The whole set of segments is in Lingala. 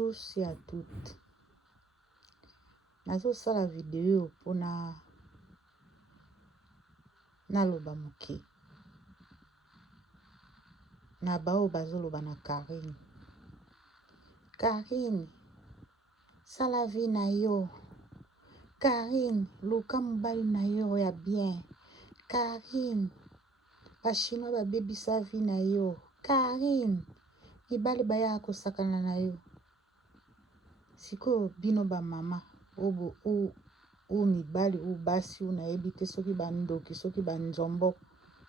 tous et à toutes. Nazo sala vidéo pour naloba moke. Na bao bazoloba na Karine. Karine, sala vie na yo. Karine, luka mobali na yo ya bien. Karine, bashino babebisa vie na yo. Karine, mibali baya kosakana na yo. Siko bino ba mama o mibali o basi o nayebi te soki bandoki soki banzombo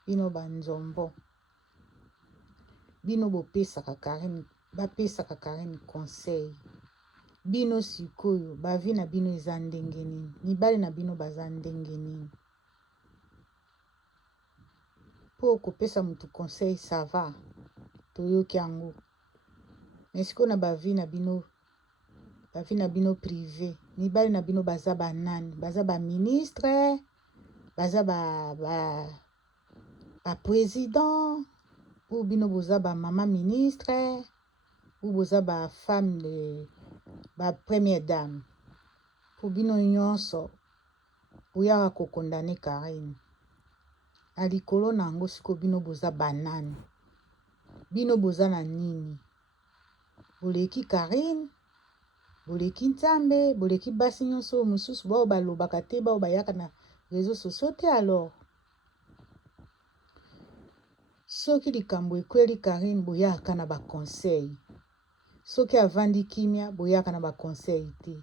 bino banzombo bino bopesaka Karine bapesaka Karine conseil bino sikoyo bavi na bino eza ndenge nini mibali na bino baza ndenge nini po kopesa mutu conseil ça va toyoki yango mais sikoyo na bavi na bino privé mibali na bino baza banani baza ba ministre baza ba président ou bino boza ba mama ministre ou boza ba femme de ba première dame pour bino nyonso boyaka kokondane Karine alikolo nango siko bino boza banani bino boza na nini boleki Karine boleki Nzambe boleki basi nyonso mosusu bao balobaka te bao bayaka na réseaux sociaux te alors soki likambo ekweli Karine boyaka na ba conseil soki avandi kimia boyaka na ba conseil te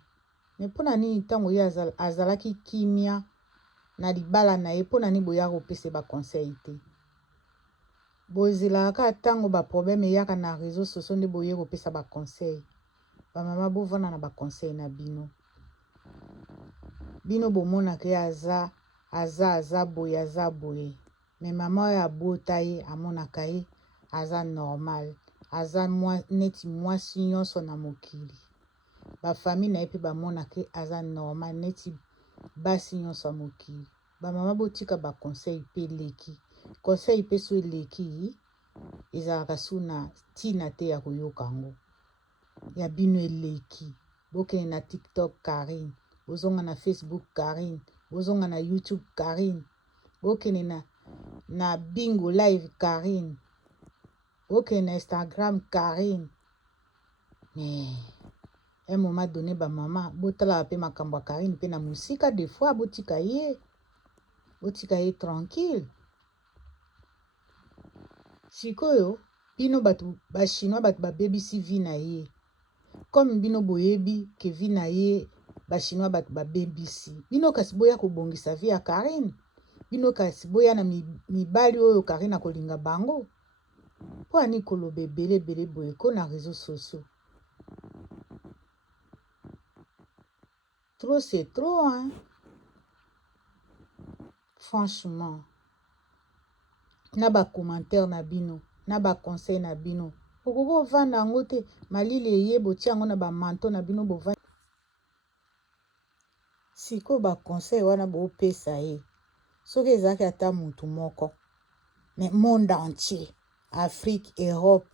mais pona nini ntango ye azalaki kimia na libala na ye pona nini boyaka kopesa ba conseil te bozelaka ntango ba problème eyaka na réseaux sociaux nde boye kopesa ba conseil ba mama bovanda na ba conseil na bino bino bomonaka ye aza boye mais mama oyo abota ye amonaka ye aza normal aza neti mwasi nyonso na mokili bafamille na ye mpe bamonaka ye aza normal neti basi nyonso ya mokili bamama botika baconseil mpe eleki conseil mpe so eleki ezalaka su na ntina te ya koyoka yango ya bino eleki bokende na TikTok Karine bozonga na Facebook Karine bozonga na YouTube Karine bokende na Bingo Live Karine bokende na Instagram Karine mais un moment donné ba mama botala pe makambo ya Karine pe na musika des fois botika ye tranquille sikoyo bino batu ba chinois batu babebisi vie na ye comme bino boyebi ke vie na ye ba chinois batu babebisi bino kasi boya kobongisa vie ya Karine bino kasi boya na mibali oyo Karine akolinga bango po ani koloba ebele boye ko na réseaux sociaux trop c'est trop hein franchement na ba commentaire na bino na ba conseil na bino okoko vanda yango te malili eye botia yango na ba manto na bino bovanda siko ba conseil wana bopesa ye soki ezalaki ata mutu moko mais monde entier Afrique Europe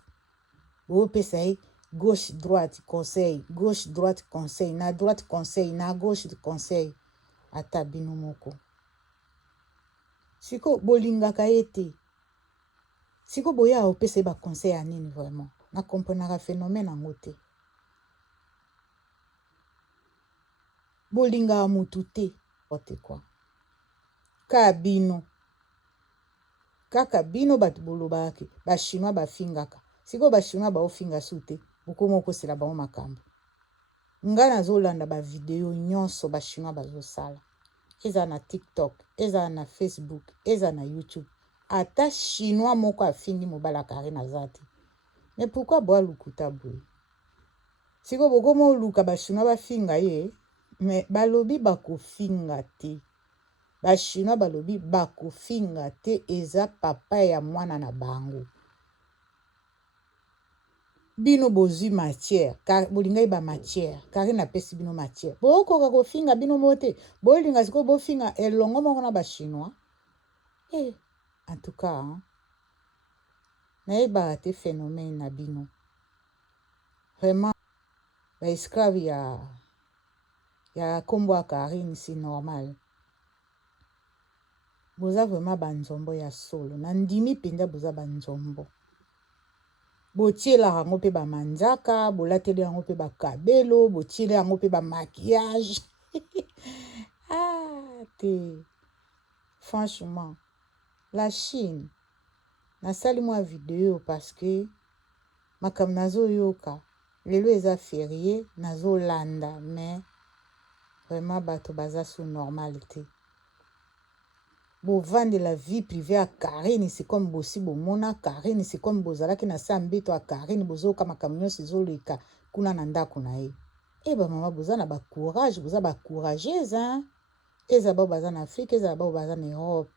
bopesa ye gauche droite conseil gauche droite conseil na droite conseil na gauche conseil ata bino moko siko bolingaka ye te siko boya opesa ba conseil ya nini vraiment na comprenaka phénomène yango te bolingaka mutu te ote kwa kaka bino batu bolobaki ba chinois bafingaka siko ba chinois baofinga su te bokomo okosela bango makambo nga nazolanda ba video nyonso ba chinois bazosala eza na TikTok eza na Facebook eza na YouTube ata chinois moko afingi mobala Karine aza te mais pourquoi boa lukuta boye siko bokomo luka ba chinois bafinga ye mais balobi bakofinga te ba chinois balobi bakofinga te eza papa ya mwana na bango bino bozwi matière bolingai ba matière Karine apesi bino matière bokoka kofinga bino mote bolinga siko bofinga elongo moko na ba chinois en tout cas nayebaka te phénomène na bino vraiment esclave ya kombo ya Karine, c'est normal. Boza vraiment banzombo ya solo. Nandimi penda boza banzombo. Botiela yango pe ba manzaka, bolateli yango pe ba kabelo, botiela yango pe ba maquillage. Ah, franchement, la Chine, nasali mwa vidéo parce que makam nazo yoka. Lelo eza férié, nazo landa, mais vraiment bato baza sous normalité. Bo vendre la vie privée à Karine, c'est comme bossi bomona Karine, c'est comme bozalaki na sambeto à Karine, bozo kama kamnyo sezo leka kuna nanda kuna e. Eh ba mama boza na ba courage, boza ba courageuse hein. Eza ba baza na Afrique, eza ba baza na Europe.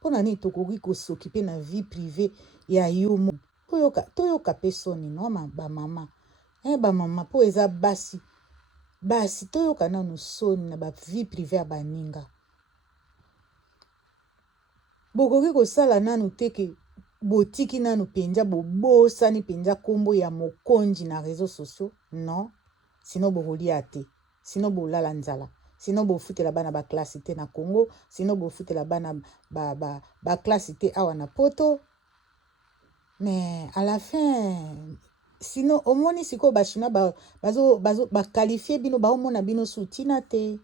Pona ni tokoki ko s'occuper na vie privée ya yumo. Toyoka pesoni no ba mama. Ba mama po eza basi. Basi toyoka nanu soni na ba vie privée ya baninga. Bokoki kosala nanu teke botiki nanu penja bobosani penja kombo ya mokonji na réseaux sociaux. Non. Sinon bokolia te. Sinon bolala nzala. Sinon bofutela bana ba classe te na Congo. Sinon bofutela bana ba classe te awa na poto. Mais à la fin, sinon au moins siko ba chinois ba qualifier bino ba omona bino soutina te.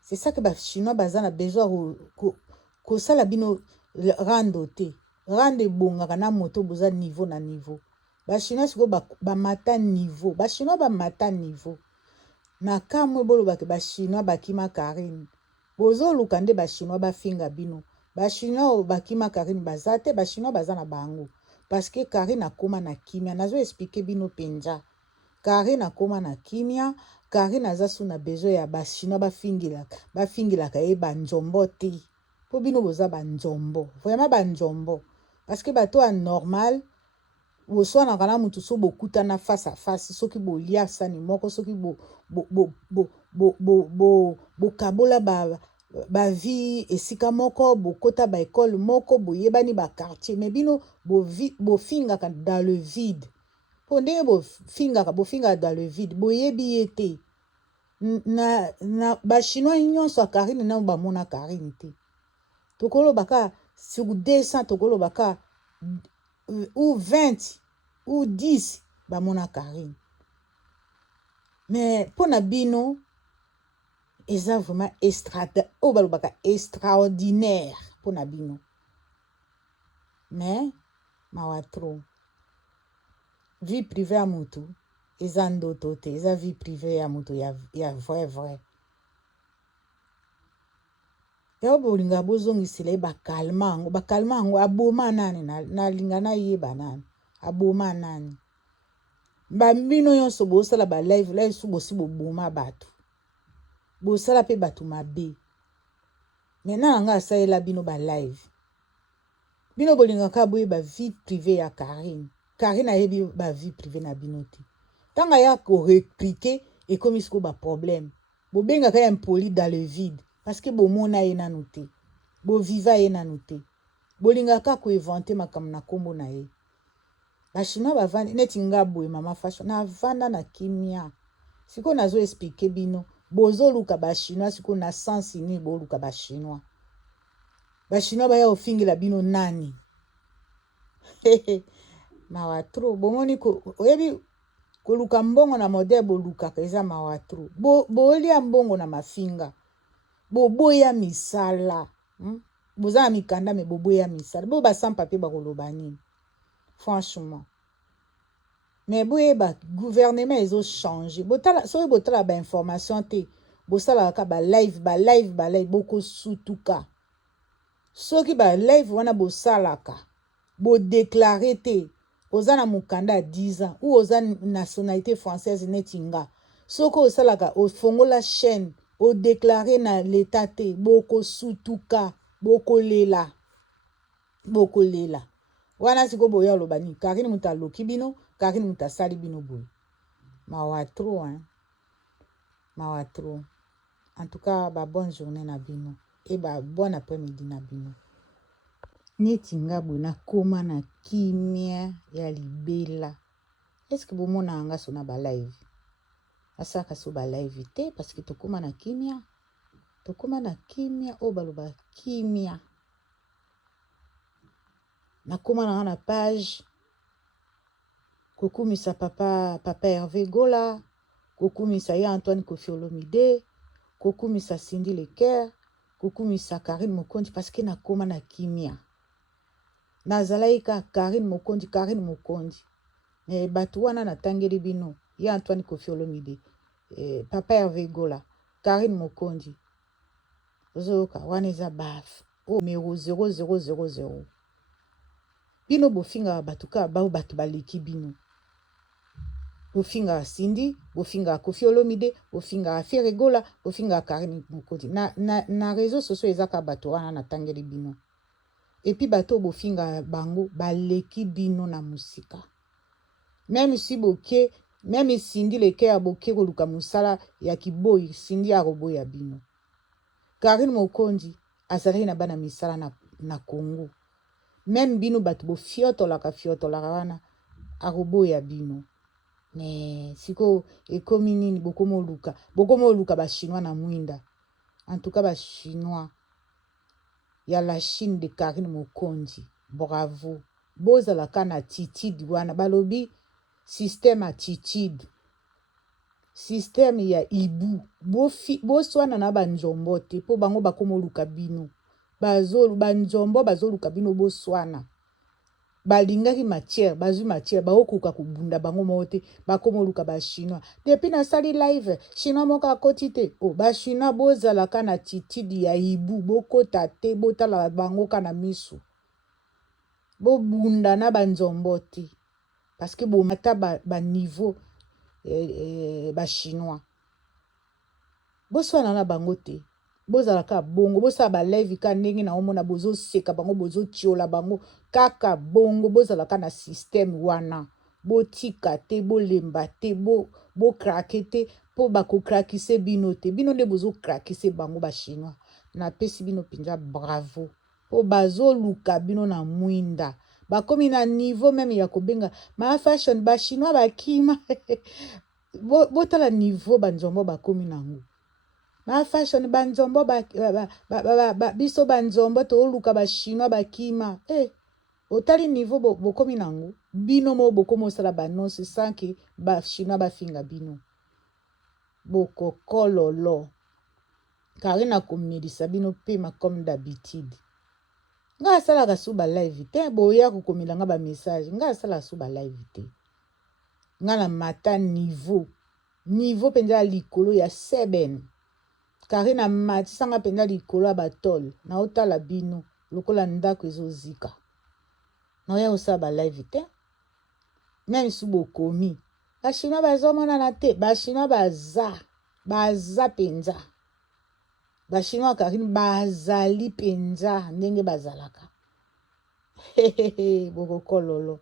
C'est ça que ba chinois bazana besoin ko sala bino rando te. Rande bonga kana moto boza niveau na niveau. Ba chinois siko ba mata niveau. Ba chinois ba mata niveau. Na kamwe bolo ba ke ba chinois ba kima Karine. Bozo lukande ba chinois ba finga bino. Ba chinois ba kima Karine bazate ba chinois bazana bango. Parce que Karine akoma na kimia. Nazo expliquer bino penja. Karine akoma na kimia. Karine azasu na besoin ya ba chinois ba fingila ka e banjombo te. Po bino boza banjombo. Vraiment banjombo. Parce que bato anormal. Boso na kana mutu so bokuta na face à face. Soki bo lia sani moko. Soki bo kabola ba vie esika moko. Bo kota ba école moko. Bo yebani ba quartier. Mais bino bo finga dans le vide. Pondé bo finga dans le vide. Bo yebi ete. Na ba chinois nyonso a Karine na ba mona Karine te. Tokolo baka sur 200 tokolo baka ou 20 ou 10 ba mona Karine. Mais pona bino eza vraiment extraordinaire pona bino. Mais mawatro vie privée à mutu eza ndoto te, eza vie privée ya mutu ya vrai. Ya bolinga bozongisela bakalma yango aboma nani na linga na yeba nani aboma nani bambino yonso bosala ba live su bosi boboma bato bosala pe bato mabe maintenant nga asalela bino ba live bino bolinga ka boye ba vie privée ya Karine ayebi ba vie privée na bino te tanga ya ko répliquer et comme isko ba problème bobenga ka impoli dans le vide. Parce que bo mona ye nanu te. Bo viva ye nanu te. Bolinga ka ko inventer makam na kombo na ye. Ba chinois ba vandi neti nga boye mama fashion na vanda na kimia. Siko nazo expliquer bino. Bozo luka ba chinois siko na sens ni bo luka ba chinois. Ba chinois ba ya ofingila bino nani. Mawatro bomoni ko oyebi ko luka mbongo na modèle bo luka eza mawatro. Bo lia mbongo na mafinga. Boboya misala. Boza mikanda me boboya misala. Bo ba sans papier ba koloba nini. Franchement. Mais boye ba gouvernement ils ont changé. Botala so botala ba information te. Bosala ka ba live boko sutuka. Soki ba live wana bosalaka. Bo déclarer te. Oza na mukanda 10 ans ou oza nationalité française netinga. Soko osalaka ofongola chaîne. O déclaré na l'état te boko sutuka boko lela wana siko boya lobani Karine muta loki bino Karine muta sali bino boy mawatro en tout cas ba bonne journée na bino et ba bon après-midi na bino neti ngabo na koma na kimia ya libela est-ce que bomona anga sona ba live asaka so ba live te parce que tokoma na kimia o baloba kimia nakoma na page kokumisa papa Hervé Gola, kokumisa ya Antoine Kofi Olomide, kokumisa Cindy Leker, kokumisa Karine Mokonzi parce que nakoma na kimia nazalaika Karine Mokonzi bato wana natangeli bino ya Antoine Kofi Olomide, papa Hervé Gola, Karine Mokonzi ozoyoka wana eza baf numéro 0000 bino bofinga bato ka bato baleki bino bofinga Cindy, bofinga Kofi Olomide, bofinga Hervé Gola, bofinga Karine Mokonzi na réseaux sociaux ezaka bato wana natangeli bino et puis bato bofinga bango baleki bino na musika même si boke même Cindy Leker ya boke koluka musala ya kiboyi Cindy aroboya bino Karine Mokonzi azalaki na bana misala na Congo même bino bato bofiotolaka wana aroboya bino mais siko ekomi nini bokomoluka ba chinois na mwinda en tout cas ba chinois ya la Chine de Karine Mokonzi bravo bozalaka na attitude wana balobi système attitude système ya ibu boswana na banzombo te po bango bakomoluka bino banzombo bazoluka bino boswana balingaki matière bazwi matière baokuka kubunda bango moko te bakomoluka ba chinois depuis nasali live chinois moko akoti te ba chinois bozalaka na attitude ya ibu bokota te botala bango kana misu bobunda na banzombo te parce que bomata ba niveau ba chinois boswana na bango te bozalaka bongo bosala ba live ka ndenge na omona bozoseka bango bozotiola bango kaka bongo bozalaka na système wana botika te bolemba te bokrake te po bakokrakise bino te bino nde bozokrakise bango ba chinois napesi bino mpenza bravo po bazoluka bino na mwinda bakomi na niveau meme ya kobenga ma fashion ba chinois bakima botala niveau banzombo bakomi nango ma fashion banzombo biso banzombo toluka ba chinois bakima otali niveau bokomi nango bino mo bokomi osala banonse sans que ba chinois bafinga bino bokokololo kari na komedisa bino pema comme d'habitude nga asalaka su ba live te boya kokomela nga ba message nga asala su ba live te nga na mata niveau penza likolo ya seben kari na matisanga penza likolo ya batol na otala bino lokola ndako ezozika na oya osala ba live te même su bokomi bachinois bazomonana te bachinois baza penza bachinois Karine bazali penza ndenge bazalaka bokokololo